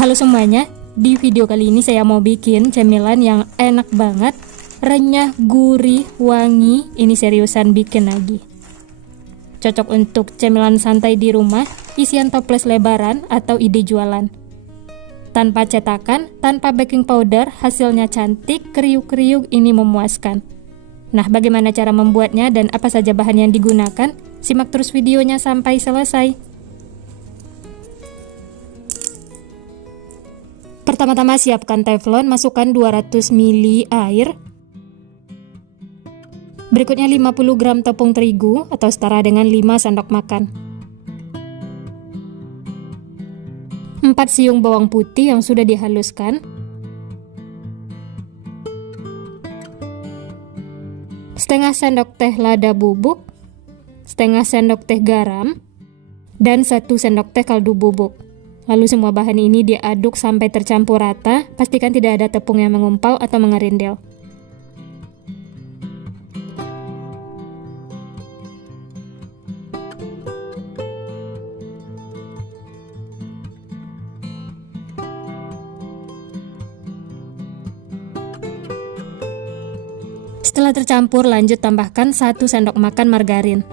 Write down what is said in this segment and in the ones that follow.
Halo semuanya, di video kali ini saya mau bikin cemilan yang enak banget, renyah, gurih, wangi. Ini seriusan bikin lagi. Cocok untuk cemilan santai di rumah, isian toples lebaran atau ide jualan. Tanpa cetakan, tanpa baking powder, hasilnya cantik, kriuk-kriuk, ini memuaskan. Nah, bagaimana cara membuatnya dan apa saja bahan yang digunakan? Simak terus videonya sampai selesai. Pertama-tama siapkan teflon, masukkan 200 ml air. Berikutnya 50 gram tepung terigu atau setara dengan 5 sendok makan. 4 siung bawang putih yang sudah dihaluskan. Setengah sendok teh lada bubuk, setengah sendok teh garam, dan 1 sendok teh kaldu bubuk. Lalu semua bahan ini diaduk sampai tercampur rata, pastikan tidak ada tepung yang mengumpal atau mengerindil. Setelah tercampur, lanjut tambahkan 1 sendok makan margarin.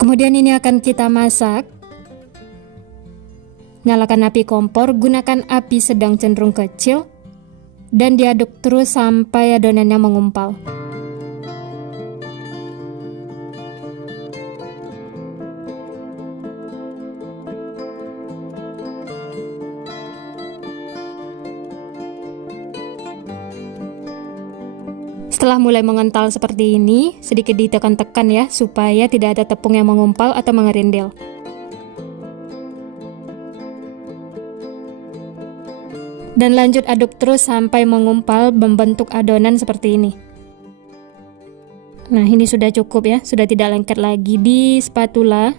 Kemudian ini akan kita masak. Nyalakan api kompor, gunakan api sedang cenderung kecil, dan diaduk terus sampai adonannya mengumpal. Setelah mulai mengental seperti ini, sedikit ditekan-tekan ya, supaya tidak ada tepung yang mengumpal atau mengerindil. Dan lanjut aduk terus sampai mengumpal membentuk adonan seperti ini. Nah, ini sudah cukup ya, sudah tidak lengket lagi di spatula.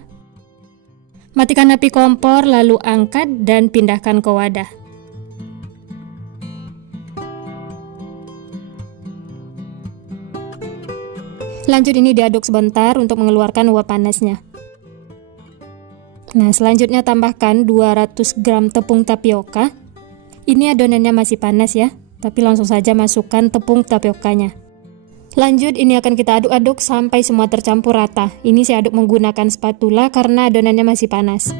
Matikan api kompor, lalu angkat dan pindahkan ke wadah. Lanjut ini diaduk sebentar untuk mengeluarkan uap panasnya. Nah, selanjutnya tambahkan 200 gram tepung tapioka. Ini adonannya masih panas ya, tapi langsung saja masukkan tepung tapiokanya. Lanjut ini akan kita aduk-aduk sampai semua tercampur rata. Ini saya aduk menggunakan spatula karena adonannya masih panas.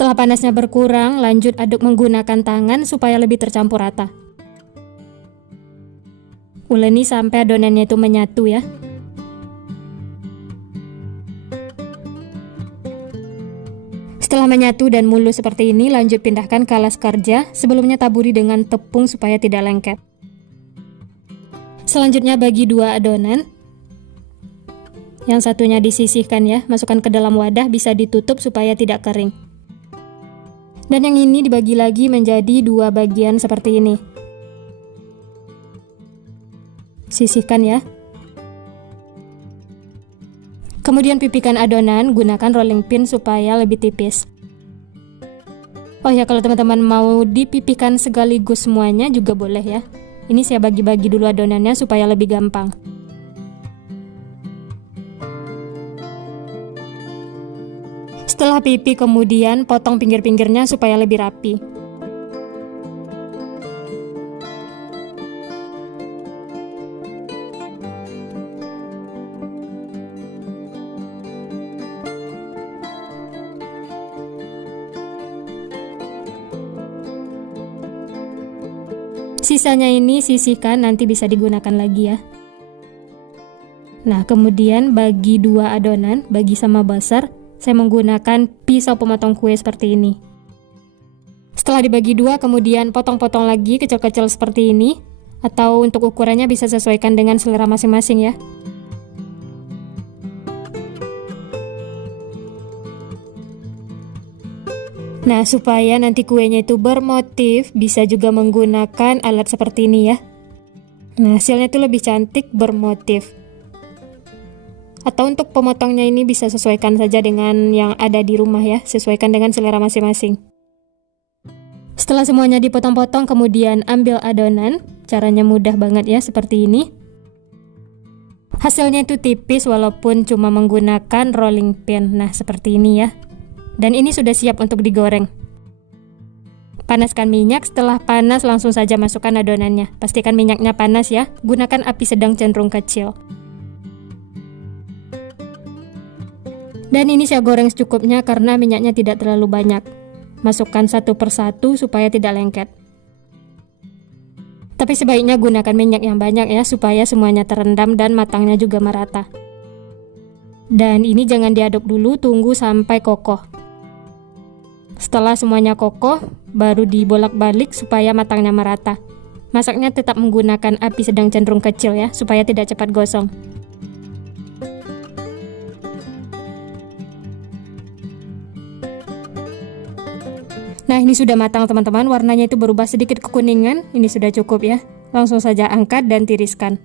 Setelah panasnya berkurang, lanjut aduk menggunakan tangan supaya lebih tercampur rata. Uleni sampai adonannya itu menyatu ya. Setelah menyatu dan mulus seperti ini, lanjut pindahkan ke alas kerja. Sebelumnya taburi dengan tepung supaya tidak lengket. Selanjutnya bagi 2 adonan. Yang satunya disisihkan ya, masukkan ke dalam wadah, bisa ditutup supaya tidak kering. Dan yang ini dibagi lagi menjadi 2 bagian seperti ini. Sisihkan ya. Kemudian pipihkan adonan, gunakan rolling pin supaya lebih tipis. Oh ya, kalau teman-teman mau dipipihkan sekaligus semuanya juga boleh ya. Ini saya bagi-bagi dulu adonannya supaya lebih gampang. Setelah pipih, kemudian potong pinggir-pinggirnya supaya lebih rapi. Sisanya ini sisihkan, nanti bisa digunakan lagi ya. Nah, kemudian bagi 2 adonan, bagi sama besar, saya menggunakan pisau pemotong kue seperti ini. Setelah dibagi 2, kemudian potong-potong lagi kecil-kecil seperti ini, atau untuk ukurannya bisa sesuaikan dengan selera masing-masing ya. Nah, supaya nanti kuenya itu bermotif, bisa juga menggunakan alat seperti ini ya. Nah, hasilnya itu lebih cantik bermotif. Atau untuk pemotongnya ini bisa sesuaikan saja dengan yang ada di rumah ya, sesuaikan dengan selera masing-masing. Setelah semuanya dipotong-potong, kemudian ambil adonan. Caranya mudah banget ya, seperti ini. Hasilnya itu tipis walaupun cuma menggunakan rolling pin. Nah, seperti ini ya. Dan ini sudah siap untuk digoreng. Panaskan minyak, setelah panas langsung saja masukkan adonannya. Pastikan minyaknya panas ya. Gunakan api sedang cenderung kecil. Dan ini saya goreng secukupnya karena minyaknya tidak terlalu banyak. Masukkan satu persatu supaya tidak lengket. Tapi sebaiknya gunakan minyak yang banyak ya, supaya semuanya terendam dan matangnya juga merata. Dan ini jangan diaduk dulu, tunggu sampai kokoh. Setelah semuanya kokoh, baru dibolak-balik supaya matangnya merata. Masaknya tetap menggunakan api sedang cenderung kecil ya, supaya tidak cepat gosong. Nah, ini sudah matang teman-teman, warnanya itu berubah sedikit kekuningan. Ini sudah cukup ya. Langsung saja angkat dan tiriskan.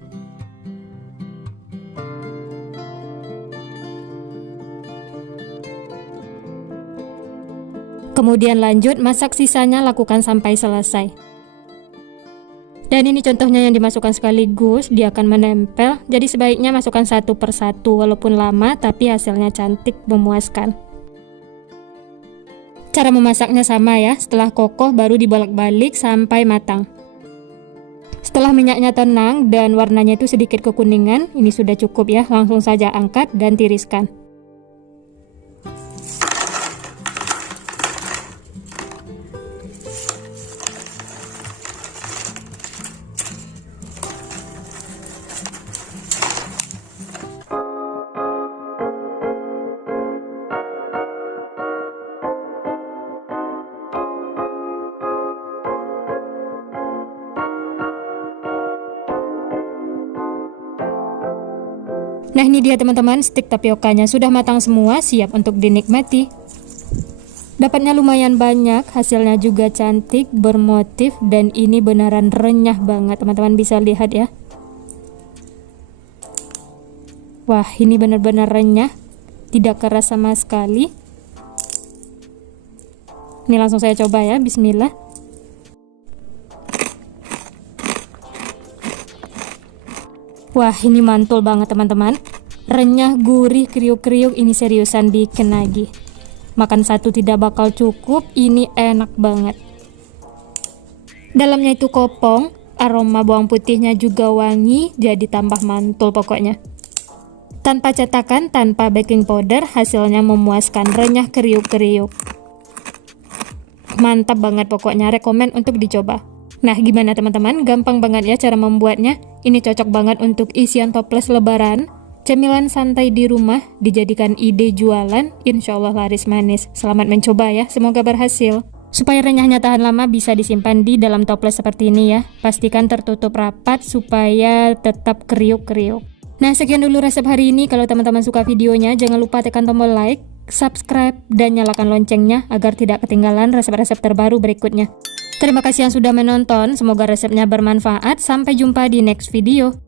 Kemudian lanjut masak sisanya, lakukan sampai selesai. Dan ini contohnya yang dimasukkan sekaligus, dia akan menempel. Jadi sebaiknya masukkan satu persatu, walaupun lama tapi hasilnya cantik, memuaskan. Cara memasaknya sama ya, setelah kokoh baru dibolak-balik sampai matang. Setelah minyaknya tenang dan warnanya itu sedikit kekuningan, ini sudah cukup ya, langsung saja angkat dan tiriskan. Nah, ini dia teman-teman, stik tapiokanya sudah matang semua, siap untuk dinikmati. Dapatnya lumayan banyak, hasilnya juga cantik, bermotif, dan ini beneran renyah banget. Teman-teman bisa lihat ya. Wah, ini benar-benar renyah, tidak keras sama sekali. Ini langsung saya coba ya, bismillah. Wah, ini mantul banget teman-teman. Renyah, gurih, kriuk-kriuk, ini seriusan bikin lagi. Makan satu tidak bakal cukup, ini enak banget. Dalamnya itu kopong, aroma bawang putihnya juga wangi, jadi tambah mantul pokoknya. Tanpa cetakan, tanpa baking powder, hasilnya memuaskan, renyah, kriuk-kriuk. Mantap banget pokoknya, rekomen untuk dicoba. Nah, gimana teman-teman? Gampang banget ya cara membuatnya. Ini cocok banget untuk isian toples lebaran. Cemilan santai di rumah, dijadikan ide jualan, insya Allah laris manis. Selamat mencoba ya, semoga berhasil. Supaya renyahnya tahan lama, bisa disimpan di dalam toples seperti ini ya. Pastikan tertutup rapat supaya tetap kriuk-kriuk. Nah, sekian dulu resep hari ini. Kalau teman-teman suka videonya, jangan lupa tekan tombol like, subscribe, dan nyalakan loncengnya agar tidak ketinggalan resep-resep terbaru berikutnya. Terima kasih yang sudah menonton, semoga resepnya bermanfaat. Sampai jumpa di next video.